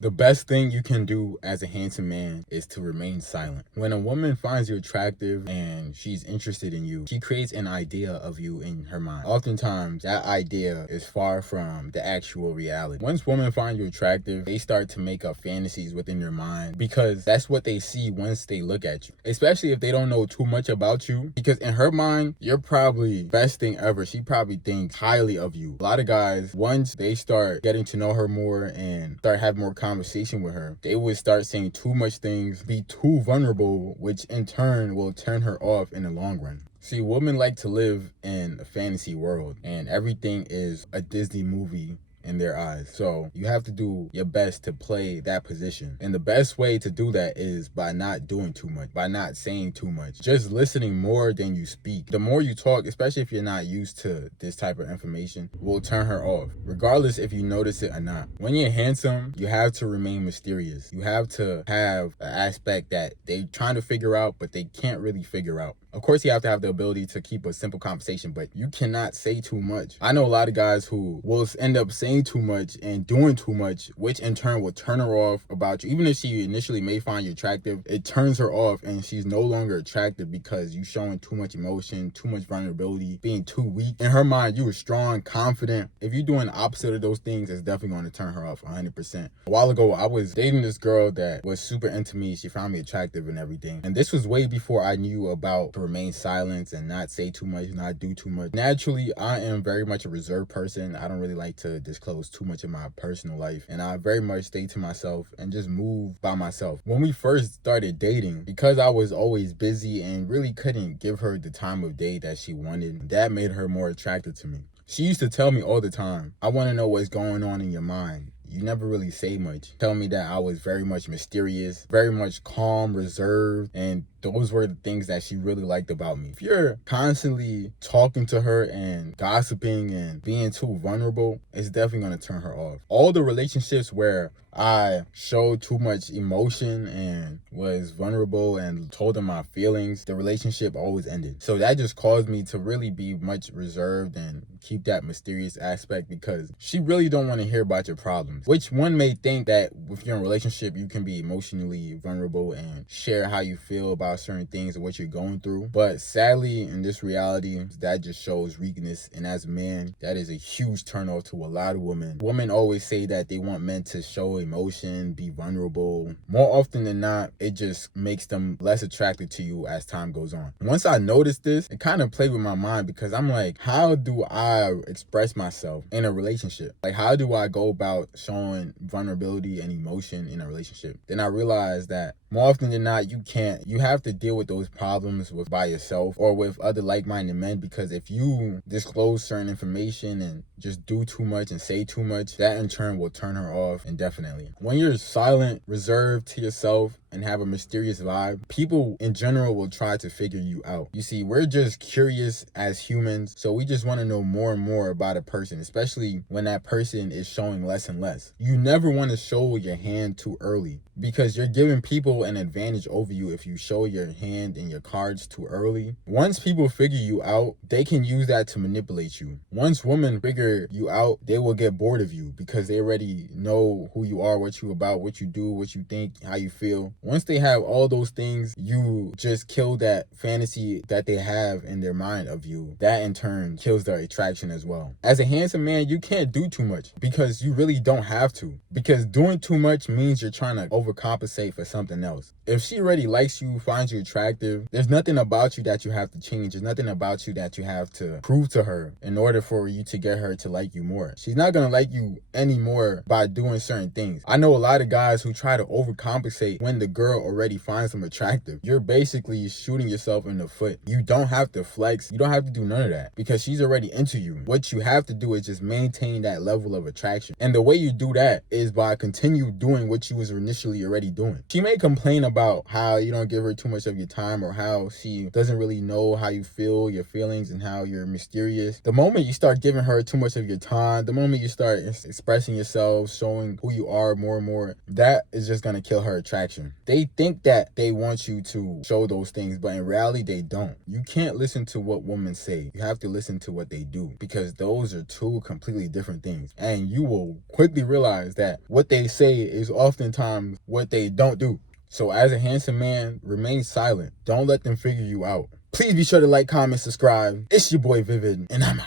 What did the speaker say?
The best thing you can do as a handsome man is to remain silent. When a woman finds you attractive and she's interested in you, she creates an idea of you in her mind. Oftentimes, that idea is far from the actual reality. Once women find you attractive, they start to make up fantasies within their mind because that's what they see once they look at you. Especially if they don't know too much about you, because in her mind, you're probably best thing ever. She probably thinks highly of you. A lot of guys, once they start getting to know her more and start having more conversation with her, they would start saying too much things, be too vulnerable, which in turn will turn her off in the long run. See, women like to live in a fantasy world and everything is a Disney movie in their eyes. So you have to do your best to play that position. And the best way to do that is by not doing too much, by not saying too much, just listening more than you speak. The more you talk, especially if you're not used to this type of information, will turn her off, regardless if you notice it or not. When you're handsome, you have to remain mysterious. You have to have an aspect that they're trying to figure out, but they can't really figure out. Of course, you have to have the ability to keep a simple conversation, but you cannot say too much. I know a lot of guys who will end up saying too much and doing too much, which in turn will turn her off about you. Even if she initially may find you attractive, it turns her off and she's no longer attractive because you showing too much emotion, too much vulnerability, being too weak. In her mind, you were strong, confident. If you're doing the opposite of those things, it's definitely going to turn her off 100%. A while ago, I was dating this girl that was super into me. She found me attractive and everything. And this was way before I knew about to remain silent and not say too much, not do too much. Naturally, I am very much a reserved person. I don't really like to disclose too much of my personal life, and I very much stay to myself and just move by myself. When we first started dating, because I was always busy and really couldn't give her the time of day that she wanted, that made her more attractive to me. She used to tell me all the time, I want to know what's going on in your mind. You never really say much. Tell me that I was very much mysterious, very much calm, reserved, and those were the things that she really liked about me. If you're constantly talking to her and gossiping and being too vulnerable, it's definitely going to turn her off. All the relationships where I showed too much emotion and was vulnerable and told them my feelings, the relationship always ended. So that just caused me to really be much reserved and keep that mysterious aspect, because she really don't want to hear about your problems, which one may think that if you're in a relationship, you can be emotionally vulnerable and share how you feel about certain things and what you're going through. But sadly, in this reality, that just shows weakness. And as a man, that is a huge turnoff to a lot of women. Women always say that they want men to show emotion, be vulnerable. More often than not, it just makes them less attracted to you as time goes on. Once I noticed this, it kind of played with my mind, because I'm like, how do I express myself in a relationship? Like, how do I go about showing vulnerability and emotion in a relationship? Then I realized that more often than not, you can't. You have to deal with those problems by yourself or with other like-minded men, because if you disclose certain information and just do too much and say too much, that in turn will turn her off indefinitely. When you're silent, reserved to yourself, and have a mysterious vibe, people in general will try to figure you out. You see, we're just curious as humans, so we just want to know more and more about a person, especially when that person is showing less and less. You never want to show your hand too early, because you're giving people an advantage over you if you show your hand and your cards too early. Once people figure you out, they can use that to manipulate you. Once women figure you out, they will get bored of you because they already know who you are, what you about, what you do, what you think, how you feel. Once they have all those things, you just kill that fantasy that they have in their mind of you. That in turn kills their attraction as well. As a handsome man, you can't do too much, because you really don't have to. Because doing too much means you're trying to overcompensate for something else. If she already likes you, finds you attractive, there's nothing about you that you have to change. There's nothing about you that you have to prove to her in order for you to get her to like you more. She's not going to like you anymore by doing certain things. I know a lot of guys who try to overcompensate when the girl already finds them attractive. You're basically shooting yourself in the foot. You don't have to flex. You don't have to do none of that, because she's already into you. What you have to do is just maintain that level of attraction. And the way you do that is by continue doing what you was initially already doing. She may complain about how you don't give her too much of your time, or how she doesn't really know how you feel, your feelings, and how you're mysterious. The moment you start giving her too much of your time, the moment you start expressing yourself, showing who you are more and more, that is just gonna kill her attraction. They think that they want you to show those things, but in reality, they don't. You can't listen to what women say. You have to listen to what they do, because those are two completely different things. And you will quickly realize that what they say is oftentimes what they don't do. So as a handsome man, remain silent. Don't let them figure you out. Please be sure to like, comment, subscribe. It's your boy Vivid, and I'm out.